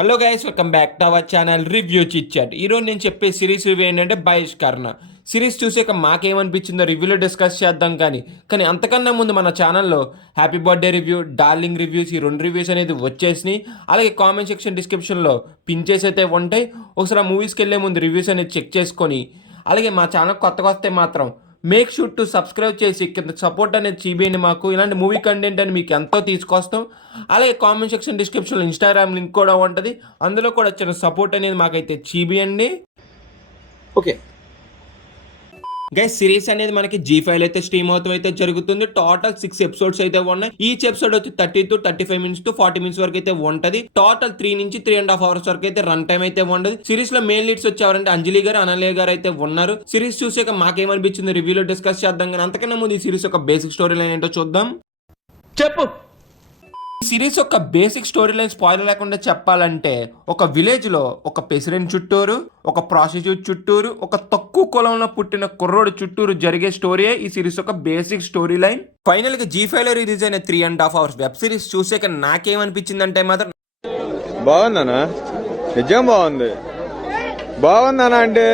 Hello guys, welcome back to our channel review chit chat. ఈరోజు నేను చెప్పే series review ఏంటంటే బహిష్కరణ. సిరీస్ చూసాక మాకేమనిపించిందో రివ్యూలో డిస్కస్ చేద్దాం. కానీ అంతకన్నా ముందు మన ఛానల్లో happy birthday review, darling reviews, ఈ రెండు రివ్యూస్ అనేది వచ్చేసినాయి. అలాగే కామెంట్ సెక్షన్ డిస్క్రిప్షన్లో పిన్ చేసి అయితే ఉంటాయి. ఒకసారి ఆ మూవీస్కి వెళ్ళే ముందు రివ్యూస్ అనేది చెక్ చేసుకొని, అలాగే మా ఛానల్ కొత్తగా వస్తే మాత్రం మేక్ షూర్ టు సబ్స్క్రైబ్ చేసి కింద సపోర్ట్ అనేది చూపించండి. మాకు ఇలాంటి మూవీ కంటెంట్ అని మీకు ఎంతో తీసుకొస్తాం. అలాగే కామెంట్ సెక్షన్ డిస్క్రిప్షన్లో ఇన్స్టాగ్రామ్ లింక్ కూడా ఉంటుంది, అందులో కూడా చిన్న సపోర్ట్ అనేది మాకైతే చూపించండి. ఓకే గైస్, సిరీస్ అనేది మనకి G5 అయితే స్ట్రీమ్ అవుతూ అయితే జరుగుతుంది. టోటల్ 6 ఎపిసోడ్స్ అయితే ఉన్నాయి. ఈచ్ ఎపిసోడ్ వచ్చి 30 to 35 minutes to 40 minutes వరకు అయితే ఉంటది. టోటల్ 3 నుంచి 3.5 hours వరకు అయితే రన్ టైం అయితే ఉండదు. సిరీస్ లో మెయిన్ లీడ్స్ వచ్చేవారంటే అంజలి గారు, అనలయ గారు అయితే ఉన్నారు. సిరీస్ చూసాక మాకేమనిపించింది రివ్యూలో డిస్కస్ చేద్దాం. కానీ అంతకన్నా ముందు ఈ సిరీస్ ఒక బేసిక్ స్టోరీ లైన్ ఏంటో చూద్దాం. చెప్పు. ఈ సిరీస్ యొక్క బేసిక్ స్టోరీ లైన్ స్పాయిలర్ లేకుండా చెప్పాలంటే, ఒక విలేజ్ లో ఒక ప్రెసిడెంట్ చుట్టూరు, ఒక ప్రాస్టిట్యూట్ చుట్టూరు, ఒక తక్కువ కులంలో పుట్టిన కుర్రోడు చుట్టూరు జరిగే స్టోరీయే ఈ సిరీస్ యొక్క బేసిక్ స్టోరీ లైన్. ఫైనల్ గా G5 లో రిలీజ్ అయిన 3.5 hours వెబ్ సిరీస్ చూసాక నాకేమనిపించింది అంటే మాత్రం బాగుందనా, నిజం బాగుంది. బాగుందనా అంటే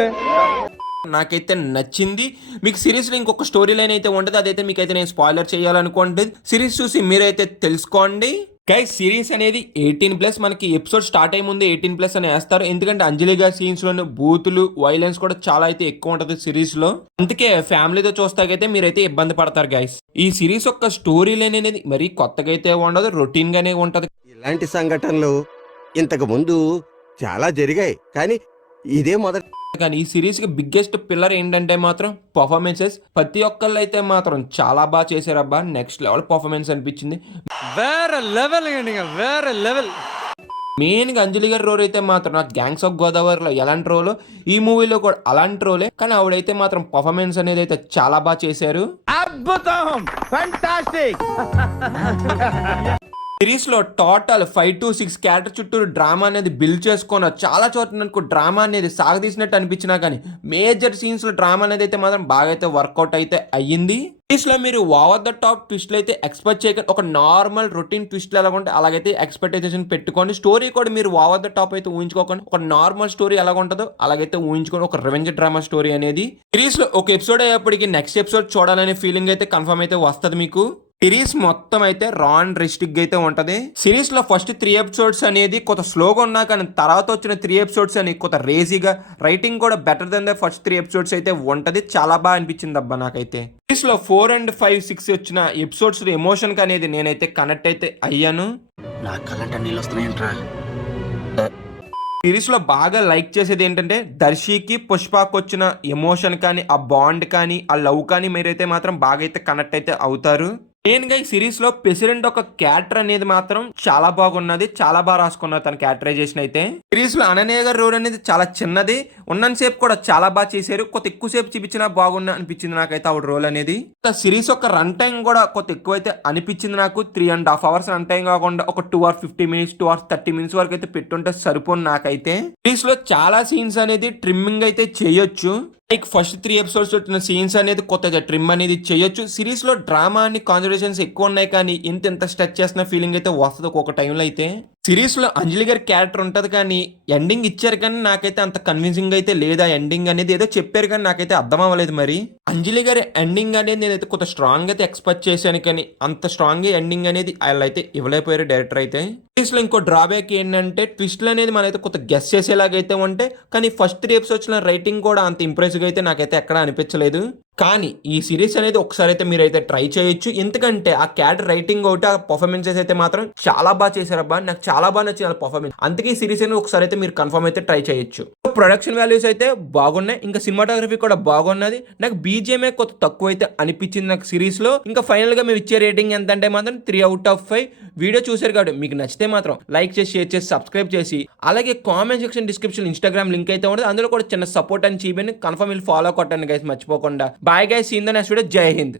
నాకైతే నచ్చింది. మీకు సిరీస్ లో ఇంకొక స్టోరీ లైన్ అయితే ఉంటుంది, అదైతే మీకైతే నేను స్పాయిలర్ చేయాలనుకోండి. సిరీస్ చూసి మీరైతే తెలుసుకోండి. గైస్, సిరీస్ అనేది 18+. మనకి ఎపిసోడ్ స్టార్ట్ అయ్యే ముందు 18+ అని వేస్తారు. ఎందుకంటే అంజలి గారి సీన్స్ లోని బూతులు, వైలెన్స్ కూడా చాలా అయితే ఎక్కువ ఉంటుంది సిరీస్ లో. అందుకే ఫ్యామిలీతో చూస్తాకైతే మీరైతే ఇబ్బంది పడతారు గైస్. ఈ సిరీస్ యొక్క స్టోరీ లైన్ అనేది మరీ కొత్తగా అయితే ఉండదు, రొటీన్ గానే ఉంటది. ఇలాంటి సంఘటనలు ఇంతకు ముందు చాలా జరిగాయి, కానీ ఇదే మొదటి. కానీ ఈ సిరీస్ కి బిగ్గెస్ట్ పిల్లర్ ఏంటంటే మాత్రం పర్ఫార్మెన్సెస్. ప్రతి ఒక్కళ్ళు అయితే మాత్రం చాలా బాగా చేశారబ్బా. నెక్స్ట్ లెవెల్ పర్ఫార్మెన్స్ అనిపించింది. వేరే లెవెల్, వేరే లెవెల్. మెయిన్ గా అంజలి గారి రోల్ అయితే మాత్రం నాకు గ్యాంగ్స్ ఆఫ్ గోదావరిలో ఎలాంటి రోలో, ఈ మూవీలో కూడా అలాంటి రోలే. కానీ ఆవిడైతే మాత్రం పర్ఫార్మెన్స్ అనేది అయితే చాలా బాగా చేశారు. అద్భుతం, ఫెంటాస్టిక్. సిరీస్ లో టోటల్ 5 to 6 క్యారెక్టర్ చుట్టూ డ్రామా అనేది బిల్డ్ చేసుకున్న చాలా చోట్ల నాకు డ్రామా అనేది సాగదీసినట్టు అనిపించినా, కానీ మేజర్ సీన్స్ లో డ్రామా అనేది అయితే మాత్రం బాగా అయితే వర్కౌట్ అయితే అయ్యింది. సిరీస్ లో మీరు ఓవర్ ద టాప్ ట్విస్ట్లు అయితే ఎక్స్పెక్ట్ చేయకండి. ఒక నార్మల్ రొటీన్ ట్విస్ట్లు ఎలాగుంటే అలాగైతే ఎక్స్పెక్టేషన్ పెట్టుకోండి. స్టోరీ కూడా మీరు ఓవర్ ద టాప్ అయితే ఊహించుకోకండి. ఒక నార్మల్ స్టోరీ ఎలా ఉంటుందో అలాగైతే ఊహించుకోండి. ఒక రివెంజ్ డ్రామా స్టోరీ అనేది. సిరీస్ లో ఒక ఎపిసోడ్ అయ్యేప్పటికి నెక్స్ట్ ఎపిసోడ్ చూడాలనే ఫీలింగ్ అయితే కన్ఫర్మ్ అయితే వస్తుంది మీకు. సిరీస్ మొత్తం అయితే రా అండ్ రిస్టిక్ అయితే ఉంటది. సిరీస్ లో ఫస్ట్ 3 episodes అనేది కొంత స్లోగా ఉన్నా, కానీ తర్వాత వచ్చిన 3 episodes అని కొంత రేజీగా, రైటింగ్ కూడా better than the first 3 episodes అయితే ఉంటది. చాలా బాగా అనిపించింది అబ్బా నాకైతే. సిరీస్ లో 4 and 5, 6 వచ్చిన ఎపిసోడ్స్ ఎమోషన్ అనేది నేనైతే కనెక్ట్ అయితే అయ్యాను. సిరీస్ లో బాగా లైక్ చేసేది ఏంటంటే దర్శికి పుష్పకు వచ్చిన ఎమోషన్ కానీ, ఆ బాండ్ కానీ, ఆ లవ్ కానీ మీరైతే మాత్రం బాగా అయితే కనెక్ట్ అయితే అవుతారు. మెయిన్ గా ఈ సిరీస్ లో ప్రెసిడెంట్ ఒక క్యారెక్టర్ అనేది మాత్రం చాలా బాగున్నది, చాలా బాగా రాసుకున్నారు తన క్యారెక్టరైజేషన్ అయితే. సిరీస్ లో అనన్య గారి రోల్ అనేది చాలా చిన్నది, ఉన్నంతసేపు కూడా చాలా బాగా చేశారు. కొంత ఎక్కువసేపు చూపించినా బాగున్నా అనిపించింది నాకైతే ఆవిడ రోల్ అనేది. సిరీస్ యొక్క రన్ టైం కూడా కొంత ఎక్కువ అయితే అనిపించింది నాకు. 3.5 hours రన్ టైం కాకుండా ఒక 2 hours 50 minutes, 2 hours 30 minutes వరకు అయితే పెట్టుంటే సరిపోను నాకైతే. సిరీస్ లో చాలా సీన్స్ అనేది ట్రిమ్మింగ్ అయితే చేయొచ్చు. లైక్ ఫస్ట్ 3 episodes వచ్చిన సీన్స్ అనేది కొత్తగా ట్రిమ్ అనేది చేయొచ్చు. సిరీస్ లో డ్రామా అని కాన్సన్ట్రేషన్స్ ఎక్కువ ఉన్నాయి, కానీ ఎంత స్ట్రెచ్ చేసిన ఫీలింగ్ అయితే వస్తుంది ఒక్కొక్క టైంలో అయితే. సిరీస్ లో అంజలి గారి క్యారెక్టర్ ఉంటది, కానీ ఎండింగ్ ఇచ్చారు, కానీ నాకైతే అంత కన్విన్సింగ్ అయితే లేదా. ఎండింగ్ అనేది ఏదో చెప్పారు, కానీ నాకైతే అర్థం అవ్వలేదు. మరి అంజలి గారి ఎండింగ్ అనేది నేనైతే కొంత స్ట్రాంగ్ అయితే ఎక్స్పెక్ట్ చేశాను, కానీ అంత స్ట్రాంగ్ ఎండింగ్ అనేది వాళ్ళు అయితే ఇవ్వలేకపోయారు డైరెక్టర్ అయితే. సిరీస్ లో ఇంకో డ్రాబ్యాక్ ఏంటంటే ట్విస్ట్లు అనేది మనైతే కొంత గెస్ చేసేలాగైతే ఉంటే, కానీ ఫస్ట్ 3 episodes రైటింగ్ కూడా అంత ఇంప్రెసివ్ అయితే నాకైతే ఎక్కడ అనిపించలేదు. కానీ ఈ సిరీస్ అనేది ఒకసారి అయితే మీరైతే ట్రై చేయొచ్చు. ఎందుకంటే ఆ క్యారెక్టర్ రైటింగ్ ఒకటి, ఆ పర్ఫార్మెన్సెస్ అయితే మాత్రం చాలా బాగా చేశారబ్బా. నాకు చాలా బాగా నచ్చింది ఆ పర్ఫార్మెన్స్. అందుకే ఈ సిరీస్ అనేది ఒకసారి అయితే మీరు కన్ఫర్మ్ అయితే ట్రై చేయొచ్చు. ప్రొడక్షన్ వాల్యూస్ అయితే బాగున్నాయి, ఇంకా సినిమాటోగ్రఫీ కూడా బాగున్నది. నాకు BGMఏ కొంత తక్కువ అయితే అనిపించింది నాకు సిరీస్ లో. ఇంకా ఫైనల్ గా మేము ఇచ్చే రేటింగ్ ఎంత అంటే మాత్రం 3 out of 5. వీడియో చూసారు కాబట్టి మీకు నచ్చితే మాత్రం లైక్ చేసి, షేర్ చేసి, సబ్స్క్రైబ్ చేసి, అలాగే comment section description Instagram link అయితే ఉంటుంది, అందులో కూడా చిన్న సపోర్ట్ అని చూపించి కన్ఫర్మ్ ఫాలో కొట్టండి గైస్ మర్చిపోకుండా. Bye guys, seen the next video. జై హింద్.